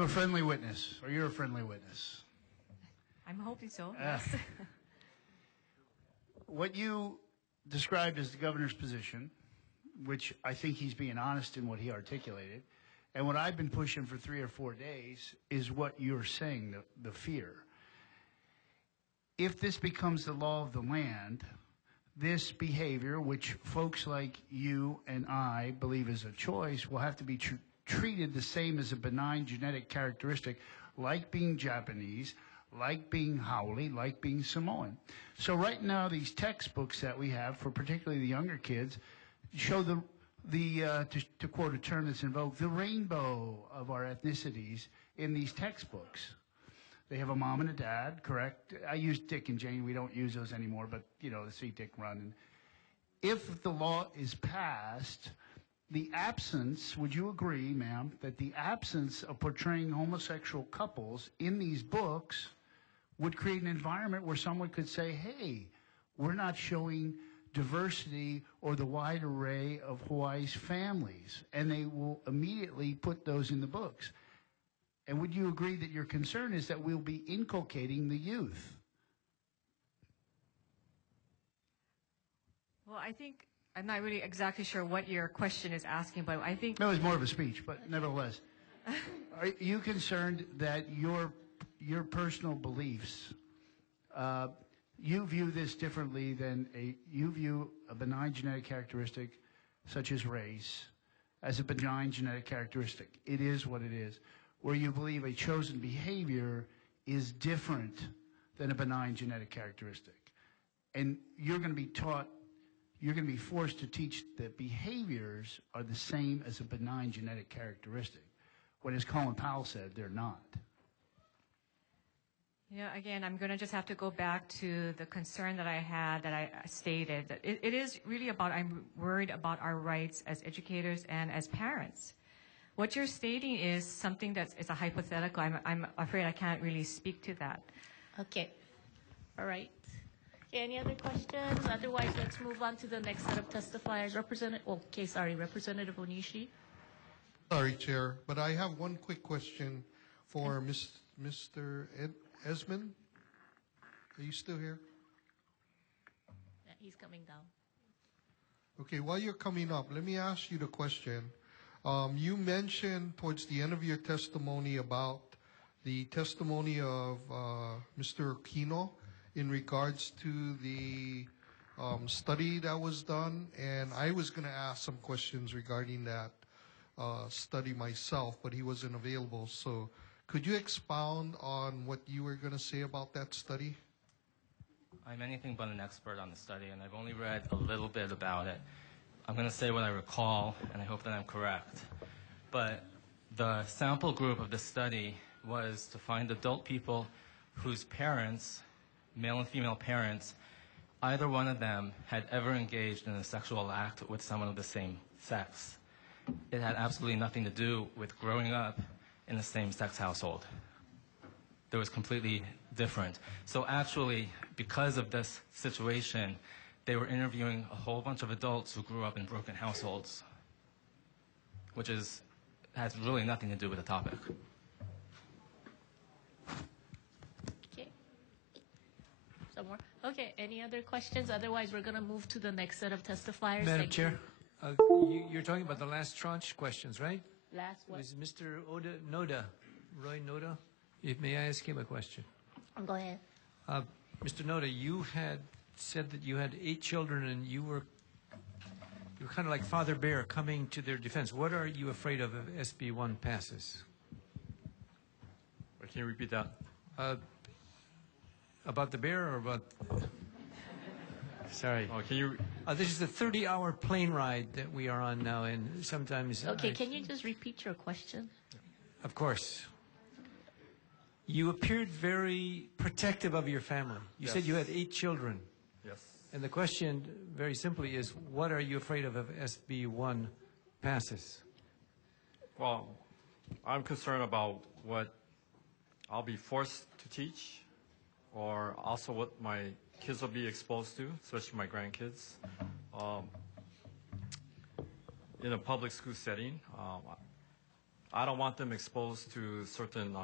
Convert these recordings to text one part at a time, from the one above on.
A friendly witness, or you're a friendly witness. I'm hoping so, yes. What you described as the governor's position, which I think he's being honest in what he articulated, and what I've been pushing for 3 or 4 days is what you're saying, the fear. If this becomes the law of the land, this behavior, which folks like you and I believe is a choice, will have to be treated the same as a benign genetic characteristic, like being Japanese, like being Haole, like being Samoan. So right now, these textbooks that we have for particularly the younger kids show to quote a term that's in vogue, the rainbow of our ethnicities in these textbooks. They have a mom and a dad, correct? I use Dick and Jane. We don't use those anymore, but, you know, see Dick run. And if the law is passed, the absence, would you agree, ma'am, that the absence of portraying homosexual couples in these books would create an environment where someone could say, hey, we're not showing diversity or the wide array of Hawaii's families, and they will immediately put those in the books. And would you agree that your concern is that we'll be inculcating the youth? Well, I think, I'm not really exactly sure what your question is asking, but I think... No, it's more of a speech, but nevertheless. Are you concerned that your personal beliefs, you view this differently than you view a benign genetic characteristic such as race as a benign genetic characteristic? It is what it is. Where you believe a chosen behavior is different than a benign genetic characteristic. And you're going to be taught, you're going to be forced to teach that behaviors are the same as a benign genetic characteristic, when, as Colin Powell said, they're not. Yeah, again, I'm going to just have to go back to the concern that I had, that I stated. It is really about, I'm worried about our rights as educators and as parents. What you're stating is something that's a hypothetical. I'm afraid I can't really speak to that. Okay. All right. Okay, any other questions? Otherwise, let's move on to the next set of testifiers. Representative Onishi. Sorry, Chair, but I have one quick question for Mr. Esmond. Are you still here? Yeah, he's coming down. Okay, while you're coming up, let me ask you the question. You mentioned towards the end of your testimony about the testimony of Mr. Aquino in regards to the study that was done, and I was going to ask some questions regarding that study myself, but he wasn't available. So could you expound on what you were going to say about that study? I'm anything but an expert on the study, and I've only read a little bit about it. I'm going to say what I recall, and I hope that I'm correct. But the sample group of the study was to find adult people whose parents, male and female parents, either one of them had ever engaged in a sexual act with someone of the same sex. It had absolutely nothing to do with growing up in the same-sex household. It was completely different. So actually, because of this situation, they were interviewing a whole bunch of adults who grew up in broken households, which has really nothing to do with the topic. Okay. Some more? Okay, any other questions? Otherwise, we're going to move to the next set of testifiers. Madam Chair, you're talking about the last tranche questions, right? Last one. Was Mr. Roy Noda? May I ask him a question? Go ahead. Mr. Noda, you had said that you had 8 children and you were kind of like Father Bear coming to their defense. What are you afraid of if SB1 passes? Can you repeat that? About the bear or about... Sorry. Oh, can you... this is a 30-hour plane ride that we are on now, and sometimes... Okay, can you just repeat your question? Of course. You appeared very protective of your family. You said you had 8 children. Yes. And the question, very simply, is what are you afraid of if SB1 passes? Well, I'm concerned about what I'll be forced to teach, or also what my kids will be exposed to, especially my grandkids, in a public school setting. I don't want them exposed to certain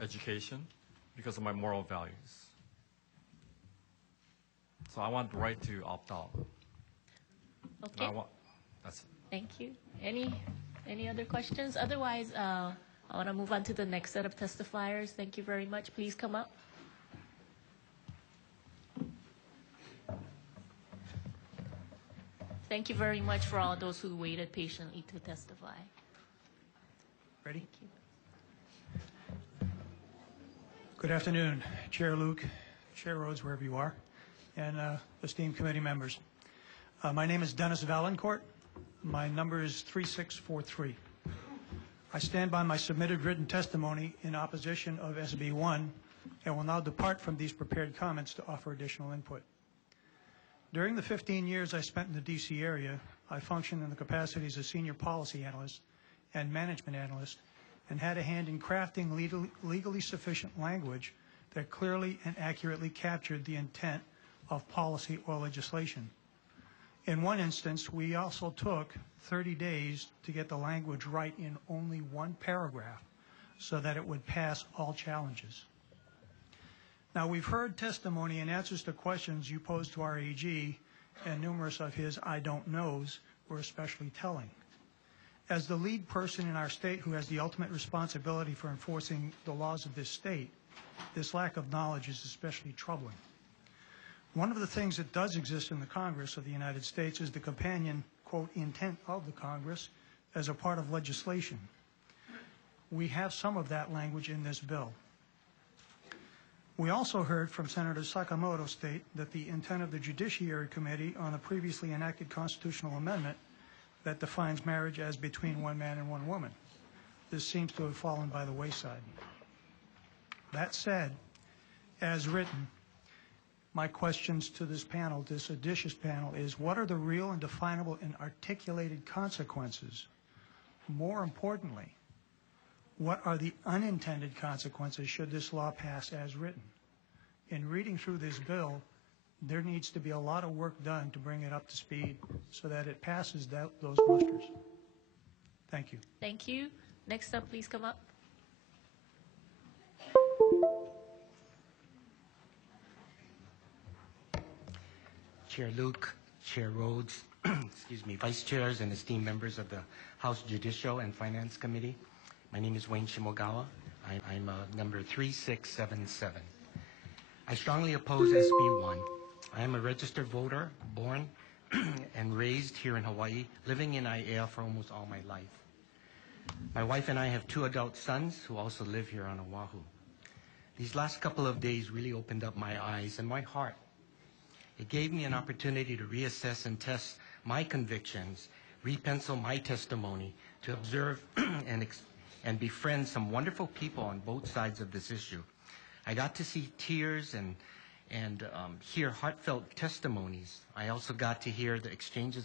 education because of my moral values. So I want the right to opt out. Okay. That's it. Thank you. Any other questions? Otherwise, I want to move on to the next set of testifiers. Thank you very much. Please come up. Thank you very much for all those who waited patiently to testify. Ready? Thank you. Good afternoon, Chair Luke, Chair Rhodes, wherever you are, and esteemed committee members. My name is Dennis Valancourt. My number is 3643. I stand by my submitted written testimony in opposition of SB1 and will now depart from these prepared comments to offer additional input. During the 15 years I spent in the D.C. area, I functioned in the capacities of senior policy analyst and management analyst and had a hand in crafting legally sufficient language that clearly and accurately captured the intent of policy or legislation. In one instance, we also took 30 days to get the language right in only one paragraph so that it would pass all challenges. Now, we've heard testimony and answers to questions you posed to our AG, and numerous of his I don't knows were especially telling. As the lead person in our state who has the ultimate responsibility for enforcing the laws of this state, this lack of knowledge is especially troubling. One of the things that does exist in the Congress of the United States is the companion, quote, intent of the Congress as a part of legislation. We have some of that language in this bill. We also heard from Senator Sakamoto state that the intent of the Judiciary Committee on a previously enacted constitutional amendment that defines marriage as between one man and one woman. This seems to have fallen by the wayside. That said, as written, my questions to this panel, this audacious panel, is what are the real and definable and articulated consequences? More importantly, what are the unintended consequences should this law pass as written? In reading through this bill, there needs to be a lot of work done to bring it up to speed so that it passes those musters. Thank you. Thank you. Next up, please come up. Chair Luke, Chair Rhodes, excuse me, Vice Chairs and esteemed members of the House Judicial and Finance Committee. My name is Wayne Shimogawa. I'm number 3677. I strongly oppose SB1. I am a registered voter, born and raised here in Hawaii, living in Aiea for almost all my life. My wife and I have 2 adult sons who also live here on Oahu. These last couple of days really opened up my eyes and my heart. It gave me an opportunity to reassess and test my convictions, repencil my testimony, to observe and befriend some wonderful people on both sides of this issue. I got to see tears and hear heartfelt testimonies. I also got to hear the exchanges